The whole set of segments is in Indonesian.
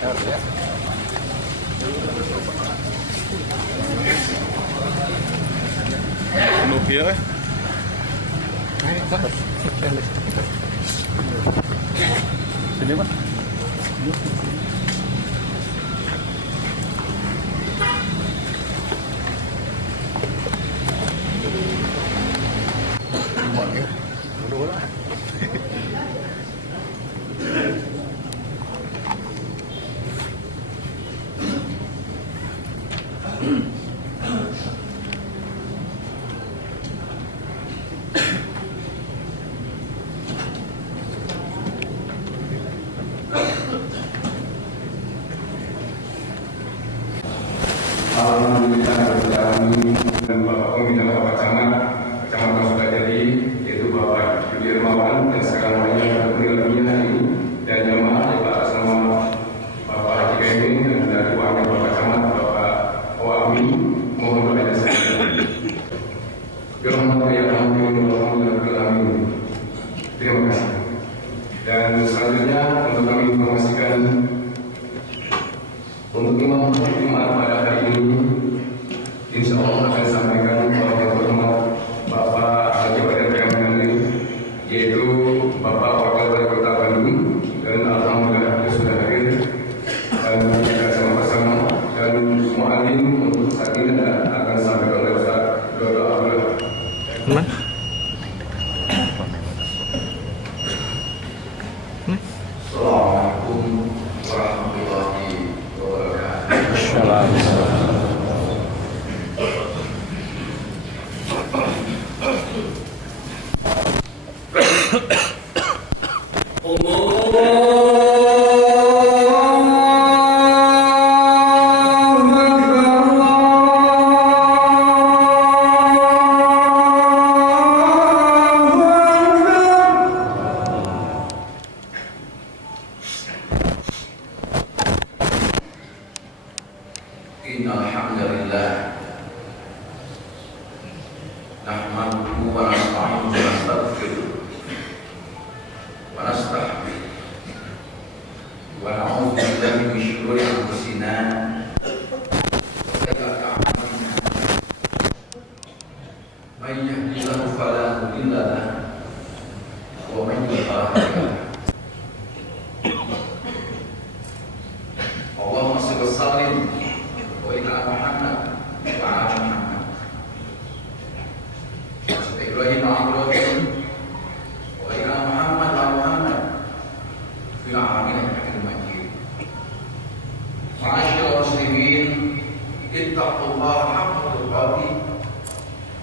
Penuh ya. Sini Pak. Alhamdulillah dan Bapak Pembina Bapak Camat, Kecamatan Sukajadi, yaitu Bapak Yudi Hermawan dan sekarang lainnya berlebihnya hari ini dan jemaah atas nama Bapak Haji Kevin dan dari wakil Bapak Camat Bapak Oami, mohon doanya saja. Alhamdulillah. Terima kasih. Dan selanjutnya untuk kami informasikan untuk imam Jumat pada hari ini, insya Allah akan disampaikan oleh yang terhormat Bapak Haji Badar Kamil, yaitu Bapak Wakil Wali Kota Bandung, dan alhamdulillah dia sudah hadir dan kita sama-sama dan mu'alim untuk saat ini akan disampaikan oleh Ustaz Dodo Abdullah. Assalamualaikum warahmatullahi wabarakatuh. Innal hamdalillah nahmaduhu wa nasta'inuhu wa nastaghfiruh wa nasta'in wa na'udzu billahi min shururi anfusina wa sayyi'ati a'malina may yahdihillahu fala mudilla lahu wa man yudlil fala hadiya lahu. Allahumma shalli wa sallim wa ala Muhammad wa ala Muhammad Ibrahim al-Ibrahim wa ala Muhammad wa ala Muhammad fil alamin innaka Majid. Ma'asyiral muslimin, ittaqullaha haqqa tuqatih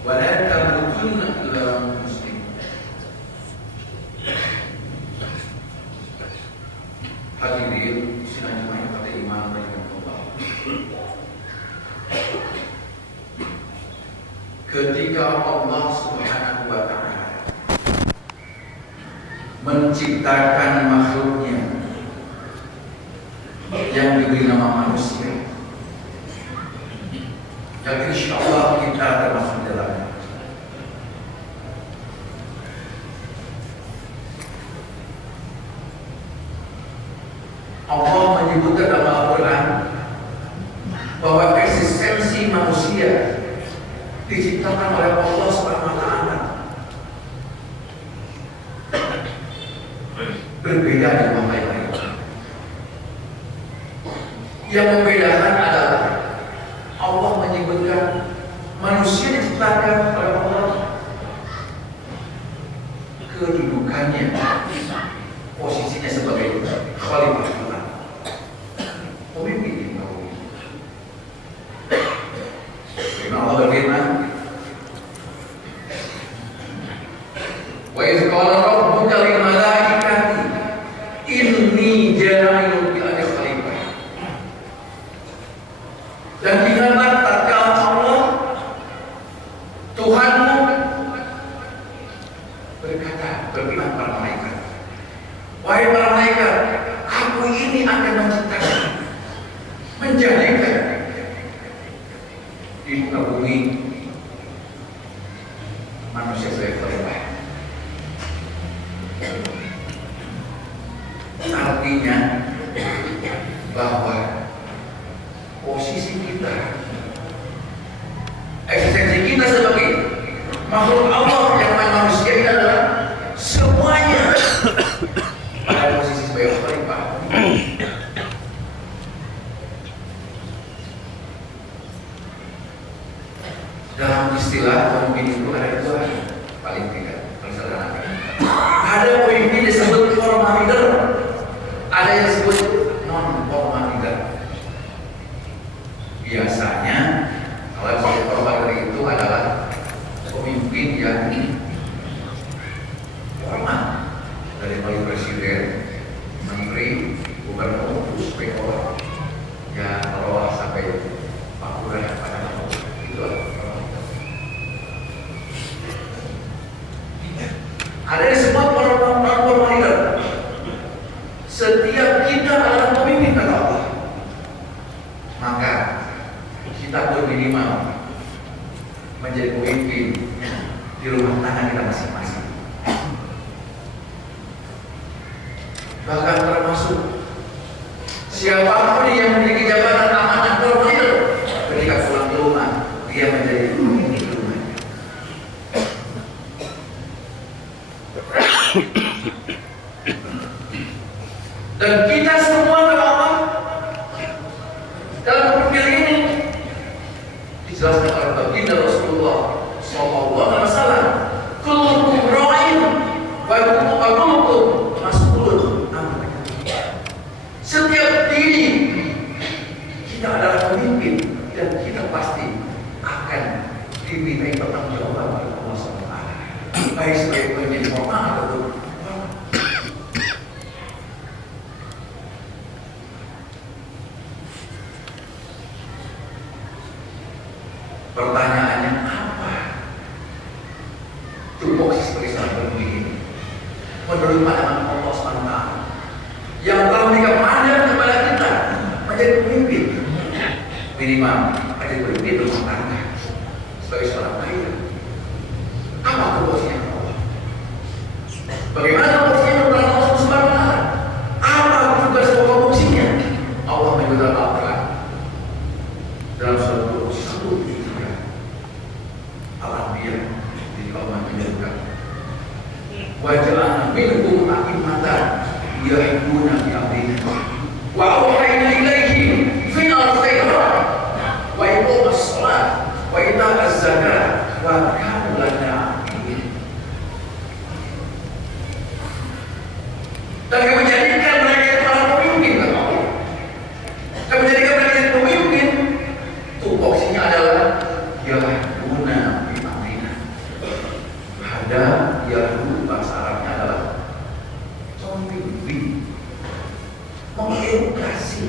wa la tamutunna illa wa antum muslimun. Hadirin sidang jemaah pada iman rahimakumullah. Ketika Allah Subhanahu wa ta'ala menciptakan makhluknya yang diberi nama manusia, yang insya Allah kita termasuk dalamnya. Allah menyebutkan dalam Al-Quran bahwa eksistensi manusia diciptakan oleh Allah Subhanahu wa ta'ala berbeda dengan lain-lain. Yang membedakan adalah Allah menyebutkan manusia diciptakan oleh Allah, kedudukannya, posisinya sebagai khalifah Tuhan, pemimpin di muka bumi. Allah berfirman, wa idh qala rabbuka lil malaikati inni ja'ilun fil ardi khalifah. Dan ingatlah tatkala Allah Tuhanmu berkata, berfirman kepada malaikat, wahai para malaikat, aku ini akan menciptakan, menjadikan di muka bumi manusia sebagai khalifah. Artinya bahwa posisi kita, eksistensi kita sebagai makhluk Allah yang namanya manusia ini adalah semuanya pada posisi sebagai khalifah. Dalam istilah pemimpin itu ada dua, paling tidak, paling sederhana. Ada pemimpin disebut formal leader, ada yang disebut non formal leader. Biasanya kalau formal leader itu adalah pemimpin yang formal, dari mulai presiden, menteri, gubernur, spektor, ya bawah sampai Pak Lurah pada itu ada yang semua formal leader. Setiap kita adalah pemimpin kata Allah, maka kita pun minimal menjadi pemimpin di rumah tangga kita masing-masing. Bahkan termasuk siapapun yang memiliki jabatan amanah formal leader, ketika pulang ke rumah dia menjadi pemimpin di rumah. Dan kita semua terlalu dalam pemikiran ini dijelaskan oleh baginda Rasulullah SAW. Kullukum ra'in wa kullukum mas'ulun an ra'iyatihi. Setiap diri kita adalah pemimpin dan kita pasti akan dimintai pertanggungjawaban oleh Allah SWT. Baik sebagai pemimpin formal atau pertanyaannya apa? Tupoksi sebagai seorang pemimpin ini menurut pandangan Allah SWT yang telah memberikan mandat kepada kita menjadi pemimpin, minimal menjadi pemimpin rumah tangga sebagai seorang ayah. Apa tupoksinya Allah? Bagaimana tupoksinya menurut Allah SWT? Apa tugas pokok fungsinya? Allah menyebutkan dalam surat tupoksi 1 Al-Anbiya di Allah menyebutkan waja'alna minhum a'immatan yahduna bi amrina wa awhayna ilaihim fi'al khairat wa iqamas shalah wa ita'az zakat wa kanu lana 'abidin. Dan kami menjadikan mereka para pemimpin kata Allah. Kami menjadikan mereka pemimpin. Tupoksinya adalah yahduna ada Yahudi bahasa Arabnya adalah pemimpin, mengedukasi,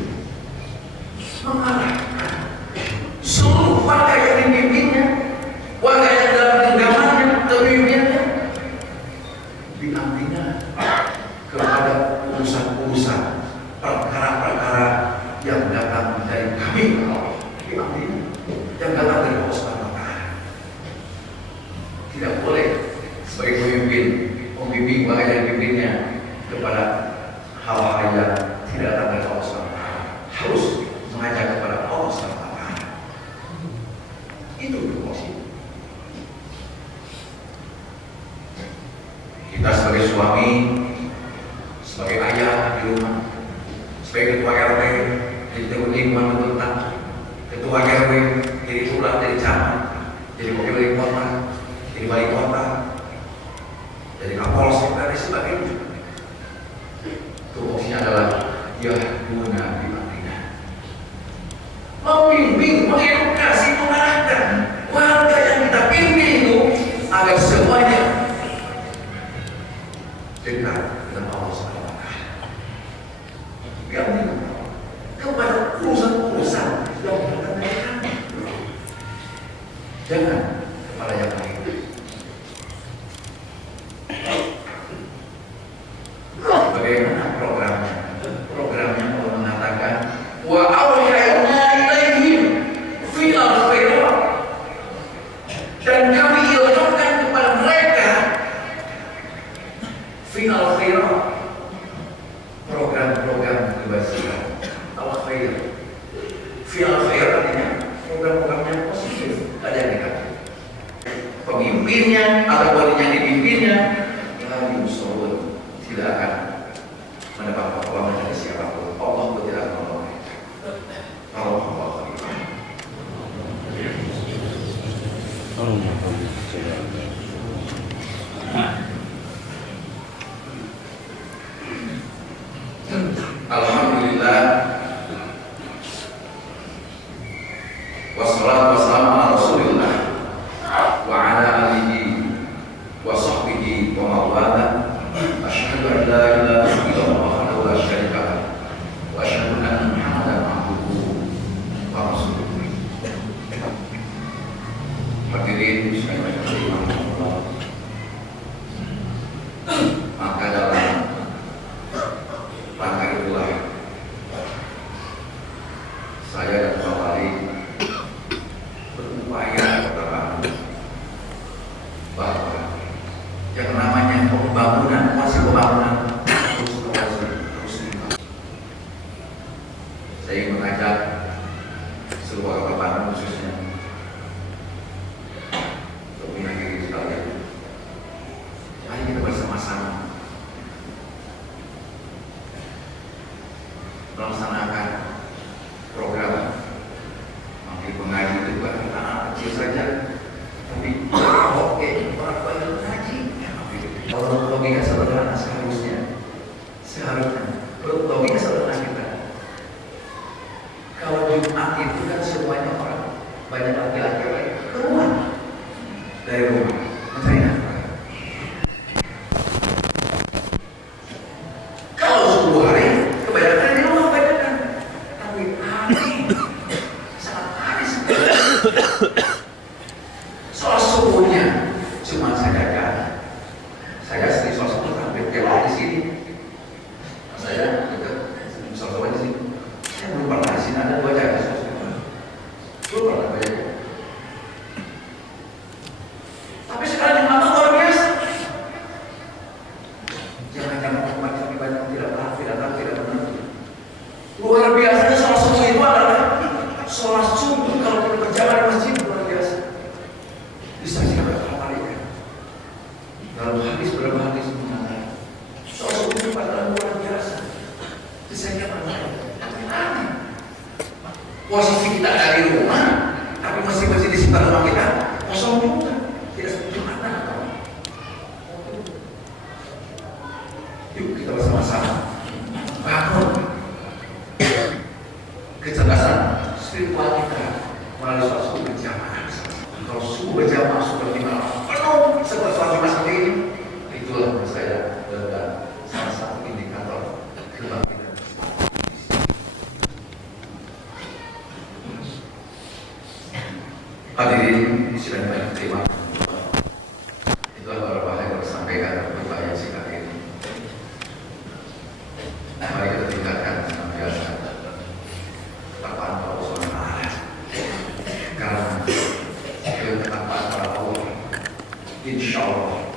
mengarahkan seluruh warga yang dipimpinnya, warga yang dalam genggamannya, kepemimpinannya, diambilnya kepada urusan-urusan perkara-perkara yang datang dari kami, diambilnya yang datang dari Allah SWT. Tidak boleh sebagai pemimpin membimbing warga dan pimpinnya kepada hal-hal yang tidak datang dari Allah SWT. Harus mengajak kepada Allah SWT. Itu tupoksi. Kita sebagai suami, sebagai ayah di rumah, sebagai ketua RW, jadi lingkungan tentang ketua RW, jadi lurah, jadi camat, jadi wakil wali kota, jadi wali kota, jadi kapolsek dan sebagainya. Tupoksinya adalah yahduna bi amrina, membimbing, mengedukasi, mengarahkan warga yang kita pimpin itu agar semuanya dekat dengan Allah SWT. Yang kepada urusan-urusan yang datang dari kami, jangan kepada yang lain. Bagaimana programnya? Programnya Allah mengatakan wa awhayna ilaihim fil Alhamdulillah, wassalatu wassalamu ala Rasulillah wa ala alihi wa sahbihi wa mawala. Asyhadu an la ilaha illallah wahdahu la syarika lah wa asyhadu anna Muhammadan abduhu wa rasuluh. Hadirin sekalian Allah, maka dalam rangka itulah saya dan Pak Wali berupaya bahwa yang namanya pembangunan, masih pembangunan terus. Saya ingin mengajak seluruh kawan khususnya pembina diri sekalian, mari kita bersama-sama melaksanakan program mampir mengaji. Itu bukan anak kecil saja, tapi oke, orang banyak mengaji. Kalau logika sederhana seharusnya logika sederhana kita. Kalau Jumat itu kan semuanya orang, banyak laki-laki keluar dari rumah mencari nafkah. Kalau 10 hari kebanyakan di rumah, tapi hari saat hari soal subuhnya cuma saya sering soal subuh hampir tiap hari di sini. Saya soal subuh di sini. Saya belum pernah di sini ada 2 jam soal subuh. Belum pernah baca. Tapi sekarang Jumat itu luar biasa. Jangan macam ibadah tidak benar. Luar biasanya soal subuh itu adalah sholat subuh kalau kita berjamaah di masjid, luar biasa. Disaksikan oleh para malaikat. Dalam hadis berapa hadis mengatakan sholat subuh itu adalah luar biasa. Disaksikan oleh malaikat. Posisi kita dari rumah, tapi masih di sekitar rumah kita kosong juga, tidak seperti mana. Yuk kita bersama-sama bangun kecerdasan spiritual kita melalui sholat subuh berjamaah. Kalau subuh berjamaah sudah penuh setelah sholat Jumat seperti ini, itulah menurut saya adalah salah satu indikator kebangkitan. Hadirin sidang yang terima, itulah beberapa hal yang disampaikan beberapa yang singkat ini. Mari kita tingkatkan senantiasa ketapaan para usaha, karena ketapaan para Allah, insya Allah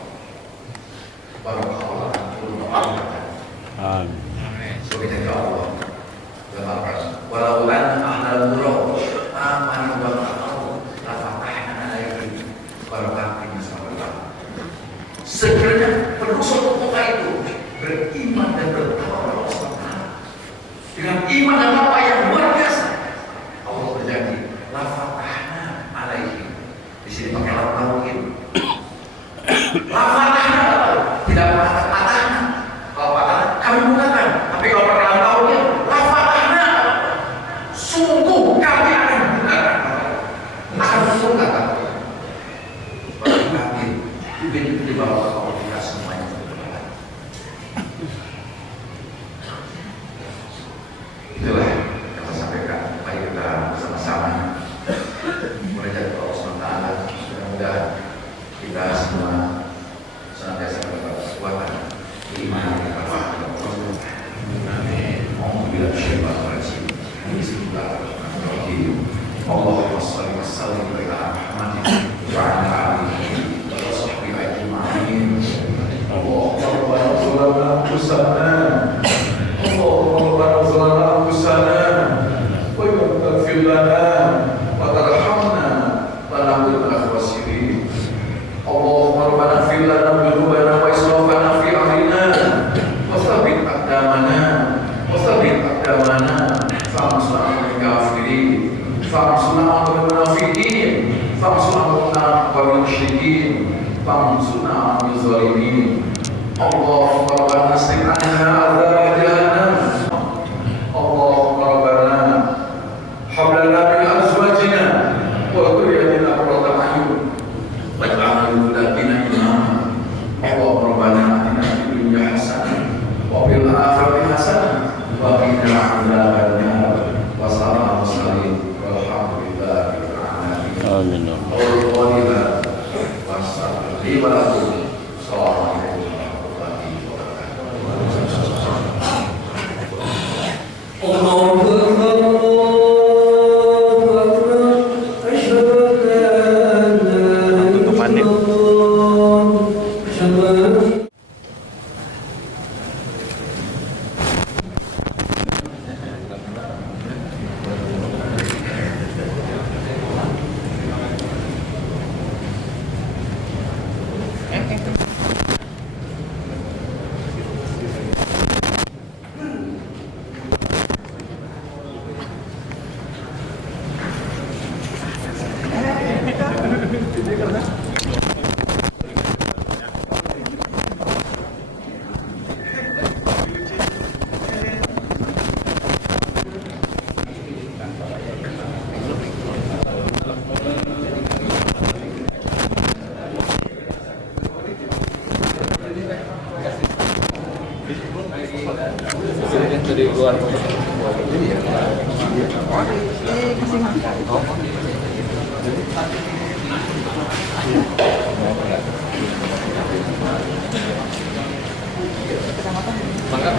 barakah Allah. Sebagai janji Allah, walau an ahlal murad amanu wa taqaw la fatahna alaihim barakatin min samawati. Sekiranya penduduk kota itu beriman dan bertakwa kepada Allah dengan iman dan apa yang luar biasa, Allah berjanji la fatahna alaihim. Di sini pakai lam mungkin. La fatahna tidak patahna. Kalau patah kami bukakan, tapi kalau pakai lam mungkin la fatahna. Sungguh kami akan bukakan, akan membukakan. Berarti itu di bawah Allah kita semuanya. Itulah yang kita sampaikan. Mari kita bersama-sama menjadi Allah SWT. Mudah-mudahan kita semua senantiasa mendapat kekuatan iman kita. Amin. Alhamdulillah. Bismillahirrahmanirrahim. Allahumma shalli wa sallim ala Muhammad wa ala alihi wa sahbihi ajma'in. Allahumma rabbana anfusana wa yaghfir lana wa tarhamna wa naqul al-khasirin. Allahumma rabbana ighfir lana dhunubana wa israfana fi amrina wa tsabbit aqdamana fa'amsuna al-kafirin fa'amsuna al-munafiqin fa'amsuna al-musyrikin fa'amsuna al-zalimin. Allahumma rabbana asrif 'anna 'adzab jahannam Tutupannya. Dari luar. Mangga.